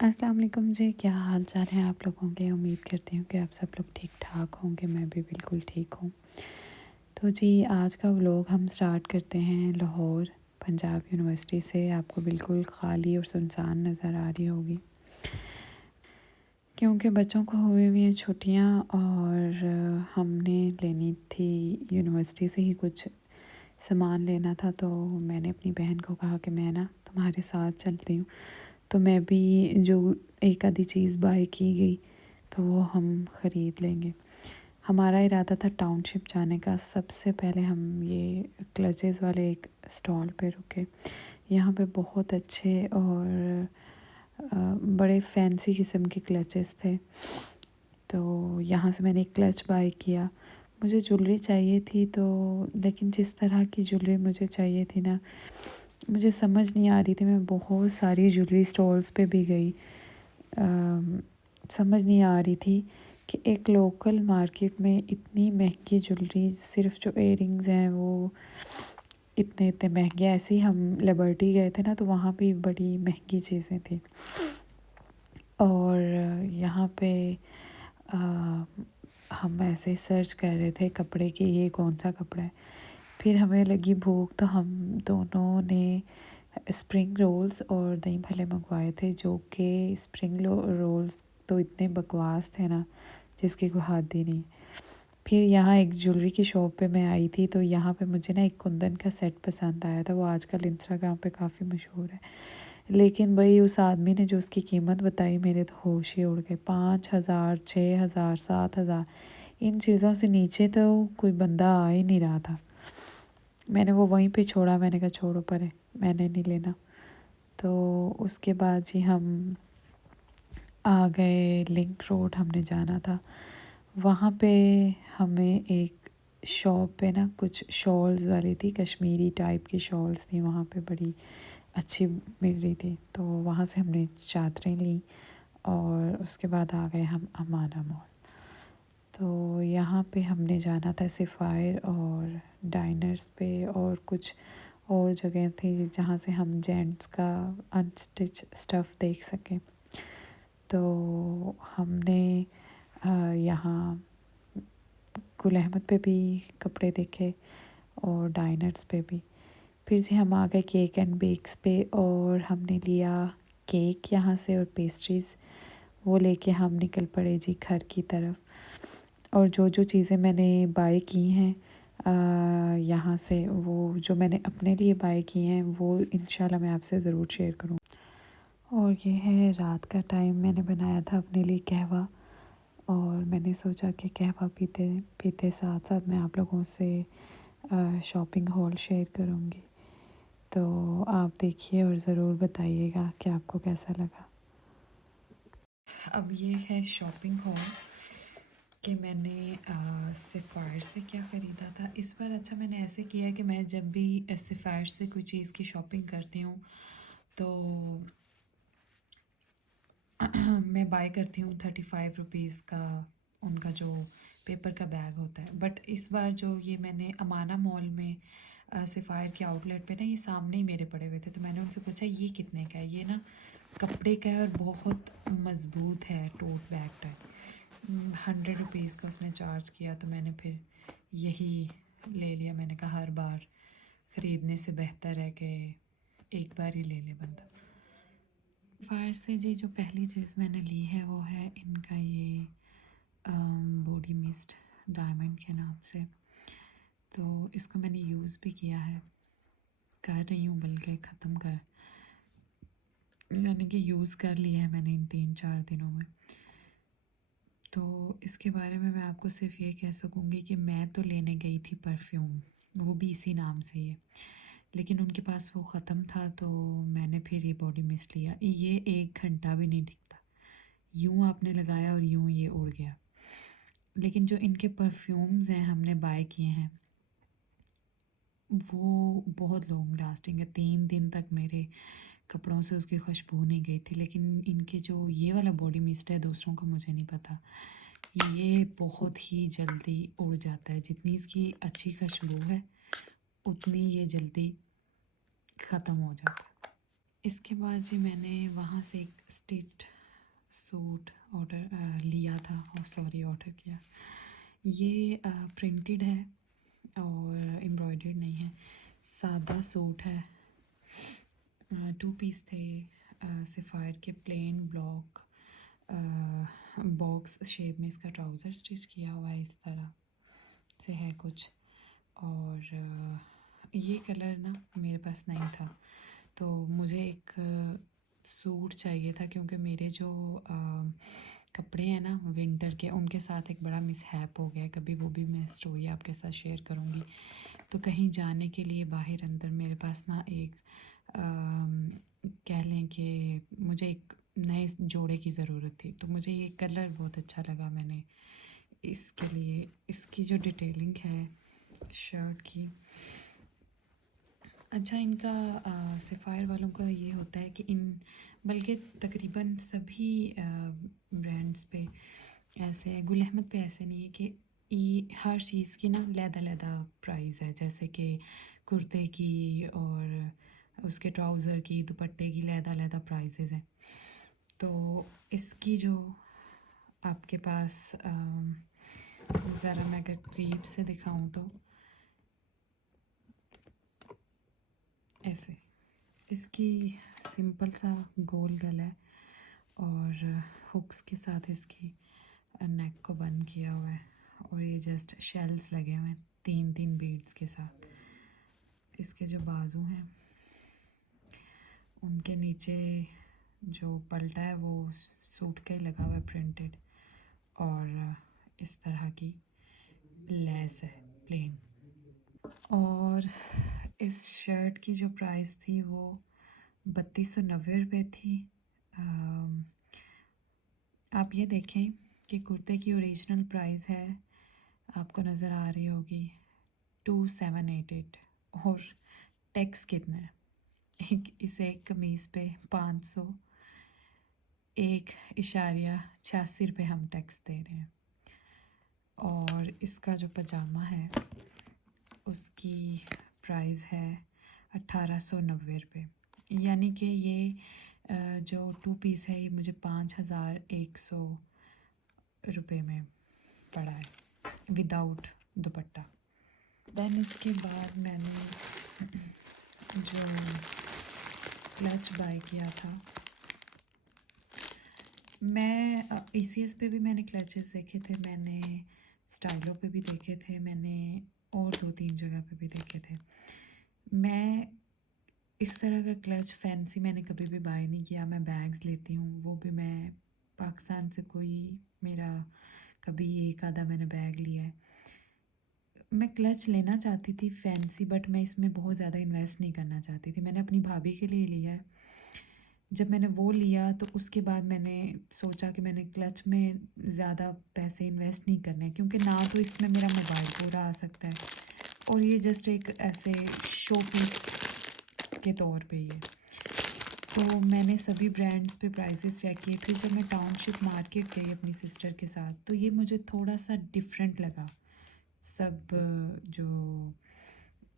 अस्सलाम वालेकुम जी, क्या हाल चाल है आप लोगों के। उम्मीद करती हूँ कि आप सब लोग ठीक ठाक होंगे। मैं भी बिल्कुल ठीक हूँ। तो जी, आज का व्लॉग हम स्टार्ट करते हैं लाहौर पंजाब यूनिवर्सिटी से। आपको बिल्कुल खाली और सुनसान नज़र आ रही होगी क्योंकि बच्चों को हुई हुई हैं छुट्टियाँ और हमने लेनी थी यूनिवर्सिटी से ही कुछ सामान लेना था। तो मैंने अपनी बहन को कहा कि मैं ना तुम्हारे साथ चलती हूँ। तो मैं भी जो एक आधी चीज़ बाय की गई तो वो हम ख़रीद लेंगे। हमारा इरादा था टाउनशिप जाने का। सबसे पहले हम ये क्लचेस वाले एक स्टॉल पे रुके। यहाँ पे बहुत अच्छे और बड़े फैंसी किस्म के क्लचेस थे। तो यहाँ से मैंने एक क्लच बाय किया। मुझे ज्वेलरी चाहिए थी, तो लेकिन जिस तरह की ज्वेलरी मुझे चाहिए थी ना, मुझे समझ नहीं आ रही थी। मैं बहुत सारी ज्वेलरी स्टॉल्स पे भी गई, समझ नहीं आ रही थी कि एक लोकल मार्केट में इतनी महंगी ज्वेलरी, सिर्फ जो इयररिंग्स हैं वो इतने इतने महंगे। ऐसे ही हम लिबर्टी गए थे ना, तो वहाँ भी बड़ी महंगी चीज़ें थी। और यहाँ पे आ, हम ऐसे सर्च कर रहे थे कपड़े की, ये कौन सा कपड़ा है। फिर हमें लगी भूख, तो हम दोनों ने स्प्रिंग रोल्स और दही भल्ले मंगवाए थे, जो कि स्प्रिंग रोल्स तो इतने बकवास थे ना, जिसकी कोई हद ही नहीं। फिर यहाँ एक ज्वेलरी की शॉप पे मैं आई थी, तो यहाँ पे मुझे ना एक कुंदन का सेट पसंद आया था। वो आजकल इंस्टाग्राम पे काफ़ी मशहूर है। लेकिन भाई उस आदमी ने जो उसकी कीमत बताई, मेरे तो होश ही उड़ गए। 5,000, 6,000, 7,000, इन चीज़ों से नीचे तो कोई बंदा आ ही नहीं रहा था। मैंने वो वहीं पे छोड़ा। मैंने कहा छोड़ो परे, मैंने नहीं लेना। तो उसके बाद जी हम आ गए लिंक रोड। हमने जाना था वहाँ पे। हमें एक शॉप पे ना कुछ शॉल्स वाली थी, कश्मीरी टाइप की शॉल्स थी वहाँ पे, बड़ी अच्छी मिल रही थी। तो वहाँ से हमने चादरें ली और उसके बाद आ गए हम अमाना मॉल। तो यहाँ पे हमने जाना था सफ़ायर और डाइनर्स पे, और कुछ और जगह थी जहाँ से हम जेंट्स का अनस्टिच स्टफ़ देख सकें। तो हमने यहाँ गुल अहमद पे भी कपड़े देखे और डाइनर्स पे भी। फिर से हम आ गए केक एंड बेक्स पे, और हमने लिया केक यहाँ से और पेस्ट्रीज़ वो लेके हम निकल पड़े जी घर की तरफ। और जो जो चीज़ें मैंने बाय की हैं यहाँ से, वो जो मैंने अपने लिए बाय की हैं वो इंशाल्लाह मैं आपसे ज़रूर शेयर करूँ। और ये है रात का टाइम। मैंने बनाया था अपने लिए कहवा, और मैंने सोचा कि कहवा पीते पीते साथ साथ मैं आप लोगों से शॉपिंग हॉल शेयर करूँगी। तो आप देखिए और ज़रूर बताइएगा कि आपको कैसा लगा। अब ये है शॉपिंग हॉल कि मैंने सफ़ायर से क्या ख़रीदा था इस बार। अच्छा, मैंने ऐसे किया कि मैं जब भी सफ़ायर से कोई चीज़ की शॉपिंग करती हूँ तो मैं बाय करती हूँ 35 रुपीज़ का उनका जो पेपर का बैग होता है। बट इस बार जो ये मैंने अमाना मॉल में सफ़ायर के आउटलेट पे ना, ये सामने ही मेरे पड़े हुए थे, तो मैंने उनसे पूछा ये कितने का है। ये ना कपड़े का है और बहुत मज़बूत है, टोट बैग टाइप। 100 रुपीज़ का उसने चार्ज किया, तो मैंने फिर यही ले लिया। मैंने कहा हर बार ख़रीदने से बेहतर है कि एक बार ही ले ले बंदा। फायर से जी जो पहली चीज़ मैंने ली है वो है इनका ये बॉडी मिस्ट डायमंड के नाम से। तो इसको मैंने यूज़ भी किया है, कर रही हूँ, बल्कि ख़त्म कर, यानी कि यूज़ कर लिया है मैंने इन 3-4 दिनों में। तो इसके बारे में मैं आपको सिर्फ ये कह सकूँगी कि मैं तो लेने गई थी परफ्यूम, वो भी इसी नाम से ही है, लेकिन उनके पास वो ख़त्म था, तो मैंने फिर ये बॉडी मिस्ट लिया। ये 1 घंटा भी नहीं टिकता, यूँ आपने लगाया और यूँ ये उड़ गया। लेकिन जो इनके परफ्यूम्स हैं हमने बाय किए हैं वो बहुत लॉन्ग लास्टिंग है। 3 दिन तक मेरे कपड़ों से उसकी खुशबू नहीं गई थी। लेकिन इनके जो ये वाला बॉडी मिस्ट है, दूसरों का मुझे नहीं पता, ये बहुत ही जल्दी उड़ जाता है। जितनी इसकी अच्छी खुशबू है उतनी ये जल्दी ख़त्म हो जाता है। इसके बाद जी मैंने वहाँ से एक स्टिच्ड सूट ऑर्डर लिया था, और सॉरी ऑर्डर किया। ये प्रिंटेड है और एम्ब्रॉयडर्ड नहीं है, सादा सूट है। 2 पीस थे, सफ़ायर के प्लेन ब्लॉक बॉक्स शेप में इसका ट्राउज़र स्टिच किया हुआ है, इस तरह से है कुछ। और ये कलर ना मेरे पास नहीं था, तो मुझे एक सूट चाहिए था, क्योंकि मेरे जो कपड़े हैं ना विंटर के, उनके साथ एक बड़ा मिसहैप हो गया है। कभी वो भी मैं स्टोरी आपके साथ शेयर करूँगी। तो कहीं जाने के लिए बाहर अंदर मेरे पास ना एक कह लें कि मुझे एक नए जोड़े की ज़रूरत थी, तो मुझे ये कलर बहुत अच्छा लगा। मैंने इसके लिए इसकी जो डिटेलिंग है शर्ट की, अच्छा इनका सफ़ायर वालों का ये होता है कि बल्कि तकरीबन सभी ब्रांड्स पे ऐसे है, गुल अहमद पे ऐसे नहीं है कि ये हर चीज़ की ना लहदा प्राइस है। जैसे कि कुर्ते की और उसके ट्राउज़र की, दुपट्टे की लहदा प्राइसेस हैं। तो इसकी जो आपके पास ज़रा मैं अगर करीब से दिखाऊं तो ऐसे इसकी सिंपल सा गोल गला है, और हुक्स के साथ इसकी नेक को बंद किया हुआ है, और ये जस्ट शेल्स लगे हुए हैं 3 बीड्स के साथ। इसके जो बाजू हैं उनके नीचे जो पल्टा है वो सूट का ही लगा हुआ है प्रिंटेड, और इस तरह की लेस है प्लेन। और इस शर्ट की जो प्राइस थी वो 3290 रुपये थी। आप ये देखें कि कुर्ते की ओरिजिनल प्राइस है, आपको नज़र आ रही होगी 2788, और टैक्स कितना है इसे एक कमीज़ पे 501.86 रुपये हम टैक्स दे रहे हैं। और इसका जो पजामा है उसकी प्राइस है 1890 रुपये, यानी कि ये जो 2 पीस है ये मुझे 5100 रुपये में पड़ा है विदाउट दुपट्टा। दैन इसके बाद मैंने जो क्लच बाय किया था, मैं ECS पे भी मैंने क्लचेस देखे थे, मैंने स्टाइलो पे भी देखे थे, मैंने और 2-3 जगह पे भी देखे थे। मैं इस तरह का क्लच फैंसी मैंने कभी भी बाय नहीं किया। मैं बैग्स लेती हूँ, वो भी मैं पाकिस्तान से कोई मेरा कभी एक आधा मैंने बैग लिया है। मैं क्लच लेना चाहती थी फैंसी, बट मैं इसमें बहुत ज़्यादा इन्वेस्ट नहीं करना चाहती थी। मैंने अपनी भाभी के लिए लिया है। जब मैंने वो लिया तो उसके बाद मैंने सोचा कि मैंने क्लच में ज़्यादा पैसे इन्वेस्ट नहीं करने, क्योंकि ना तो इसमें मेरा मोबाइल पूरा आ सकता है, और ये जस्ट एक ऐसे शो पीस के तौर पे ही है। तो मैंने सभी ब्रांड्स पे प्राइसेस चेक किए। फिर जब मैं टाउनशिप मार्केट गई अपनी सिस्टर के साथ, तो ये मुझे थोड़ा सा डिफरेंट लगा। सब जो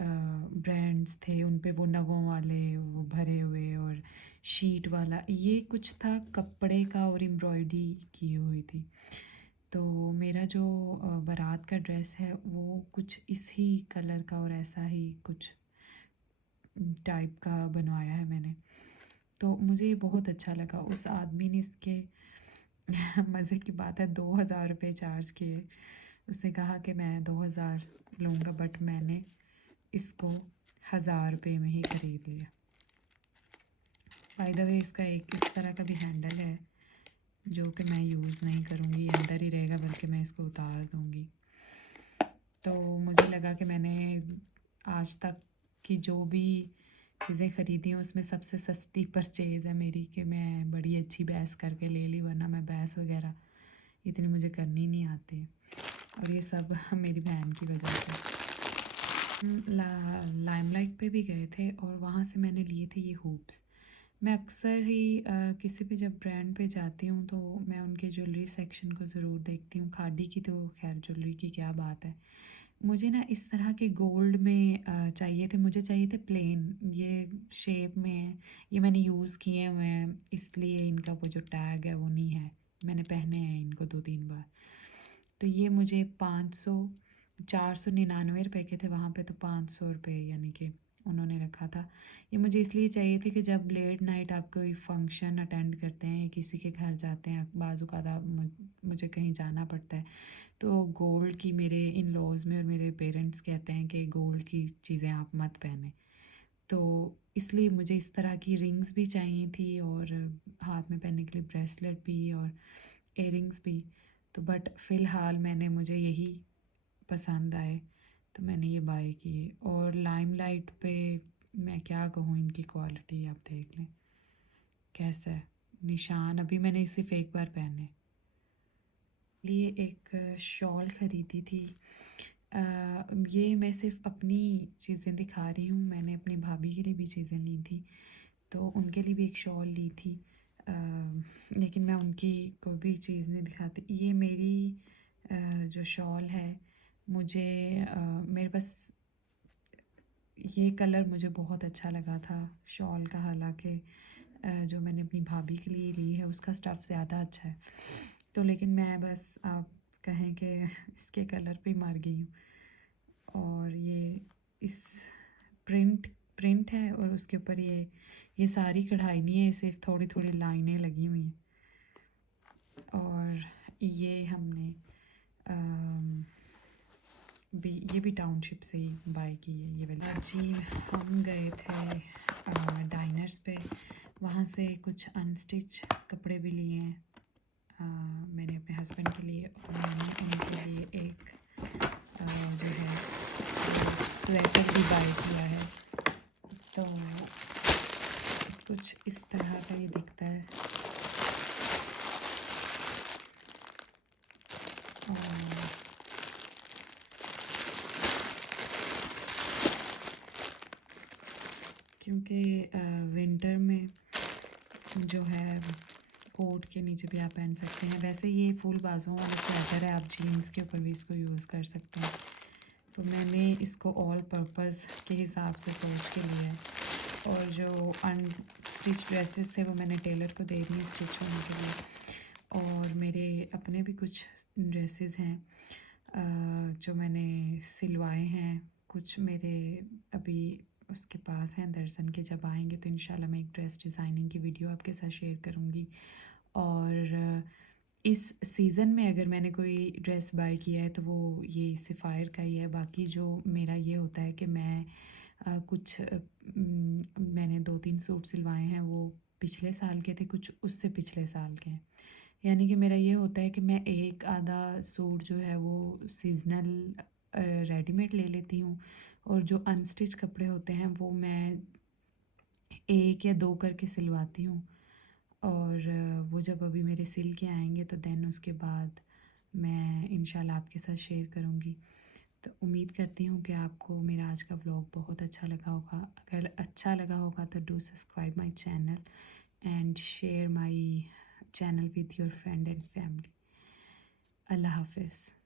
ब्रांड्स थे उन पे वो नगों वाले वो भरे हुए और शीट वाला, ये कुछ था कपड़े का और एम्ब्रॉयडरी की हुई थी। तो मेरा जो बारात का ड्रेस है वो कुछ इसी कलर का और ऐसा ही कुछ टाइप का बनवाया है मैंने। तो मुझे ये बहुत अच्छा लगा। उस आदमी ने इसके मज़े की बात है 2000 रुपये चार्ज किए। उसने कहा कि मैं 2000 लूँगा, बट मैंने इसको 1000 रुपये में ही ख़रीद लिया। बाय द वे इसका एक इस तरह का भी हैंडल है जो कि मैं यूज़ नहीं करूँगी, अंदर ही रहेगा, बल्कि मैं इसको उतार दूँगी। तो मुझे लगा कि मैंने आज तक की जो भी चीज़ें ख़रीदी हैं उसमें सबसे सस्ती परचेज़ है मेरी, कि मैं बड़ी अच्छी बहस करके ले ली, वरना मैं बहस वगैरह इतनी मुझे करनी नहीं आती, और ये सब मेरी बहन की वजह से। लाइमलाइट पे भी गए थे और वहाँ से मैंने लिए थे ये हूप्स। मैं अक्सर ही किसी भी जब ब्रांड पे जाती हूँ तो मैं उनके ज्वेलरी सेक्शन को ज़रूर देखती हूँ। खादी की तो खैर ज्वेलरी की क्या बात है, मुझे ना इस तरह के गोल्ड में चाहिए थे, मुझे चाहिए थे प्लेन, ये शेप में है, ये मैंने यूज़ किए हुए हैं इसलिए इनका वो जो टैग है वो नहीं है, मैंने पहने हैं इनको 2-3 बार। तो ये मुझे 500 499 रुपये के थे वहाँ पे, तो 500 रुपये यानी कि उन्होंने रखा था। ये मुझे इसलिए चाहिए थे कि जब लेट नाइट आप कोई फंक्शन अटेंड करते हैं, किसी के घर जाते हैं, बाज़ औक़ात मुझे कहीं जाना पड़ता है, तो गोल्ड की, मेरे इन लॉज़ में और मेरे पेरेंट्स कहते हैं कि गोल्ड की चीज़ें आप मत पहने, तो इसलिए मुझे इस तरह की रिंग्स भी चाहिए थी और हाथ में पहनने के लिए ब्रेसलेट भी और इयररिंग्स भी। तो बट फ़िलहाल मैंने, मुझे यही पसंद आए तो मैंने ये बाय किए। और लाइमलाइट पे मैं क्या कहूँ, इनकी क्वालिटी आप देख लें कैसा है, निशान अभी मैंने सिर्फ एक बार पहने। लिए एक शॉल ख़रीदी थी, ये मैं सिर्फ अपनी चीज़ें दिखा रही हूँ, मैंने अपनी भाभी के लिए भी चीज़ें ली थी, तो उनके लिए भी एक शॉल ली थी, लेकिन मैं उनकी कोई भी चीज़ नहीं दिखाती। ये मेरी जो शॉल है, मुझे मेरे बस ये कलर मुझे बहुत अच्छा लगा था शॉल का, हालांकि जो मैंने अपनी भाभी के लिए ली है उसका स्टफ़ ज़्यादा अच्छा है, तो लेकिन मैं बस आप कहें कि इसके कलर पे ही मर गई हूँ। और ये इस प्रिंट प्रिंट है और उसके ऊपर ये सारी कढ़ाई नहीं है, सिर्फ थोड़ी थोड़ी लाइनें लगी हुई हैं। और ये हमने ये भी टाउनशिप से ही बाय की है ये वाली। जी हम गए थे डाइनर्स पे, वहाँ से कुछ अनस्टिच कपड़े भी लिए हैं, मैंने अपने हस्बैंड के लिए और मैंने उनके लिए एक जो है स्वेटर भी बाय किया है। तो कुछ इस तरह का ये दिखता है। और क्योंकि विंटर में जो है कोट के नीचे भी आप पहन सकते हैं, वैसे ये फुल बाजुओं वाला स्वेटर है, आप जीन्स के ऊपर भी इसको यूज़ कर सकते हैं। तो मैंने इसको ऑल पर्पस के हिसाब से सोच के लिया है। और जो अनस्टिच ड्रेसेस थे वो मैंने टेलर को दे दिए स्टिच होने के लिए। और मेरे अपने भी कुछ ड्रेसेस हैं जो मैंने सिलवाए हैं, कुछ मेरे अभी उसके पास हैं दर्जन के, जब आएंगे तो इंशाल्लाह मैं एक ड्रेस डिज़ाइनिंग की वीडियो आपके साथ शेयर करूँगी। और इस सीज़न में अगर मैंने कोई ड्रेस बाय किया है तो वो ये सिफ़ायर का ही है। बाकी जो मेरा ये होता है कि मैं मैंने 2-3 सूट सिलवाए हैं, वो पिछले साल के थे, कुछ उससे पिछले साल के हैं। यानी कि मेरा ये होता है कि मैं एक आधा सूट जो है वो सीज़नल रेडीमेड ले लेती हूँ, और जो अनस्टिच कपड़े होते हैं वो मैं 1 या 2 करके सिलवाती हूँ। और वो जब अभी मेरे सिल के आएंगे तो देन उसके बाद मैं इंशाल्लाह आपके साथ शेयर करूँगी। तो उम्मीद करती हूँ कि आपको मेरा आज का व्लॉग बहुत अच्छा लगा होगा। अगर अच्छा लगा होगा तो do subscribe my channel and share my channel with your friend and family. अल्लाह हाफ़िज़।